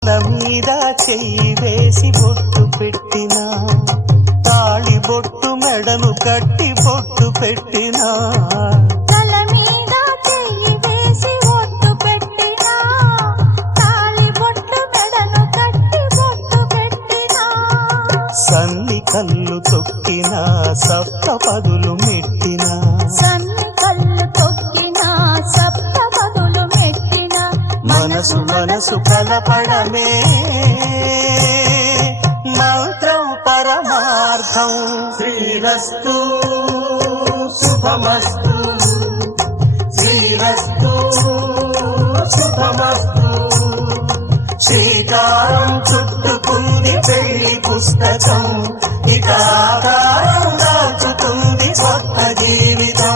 మీద చెయ్యి వేసి బొట్టు పెట్టినా, తాళి బొట్టు మెడను కట్టి బొట్టు పెట్టినా, తల మీద చెయ్యి వేసి బొట్టు పెట్టినా, తాళి బొట్టు మెడను కట్టి బొట్టు పెట్టినా, సన్ని కళ్ళు తొక్కినా సప్త పదులు మెట్టినా, సన్ని కళ్ళు తొక్కినా సప్త పదులు మెట్టినా, మనసు మనసు కలపడమే మంత్రం పరమార్థం. శ్రీరస్తు శుభమస్తు, శ్రీరస్తు శుభమస్తు. శ్రీకారం చుట్టుకుంది పెళ్లి పుస్తకం, ఇక ఆకారం దాచుతుంది కొత్త జీవితం.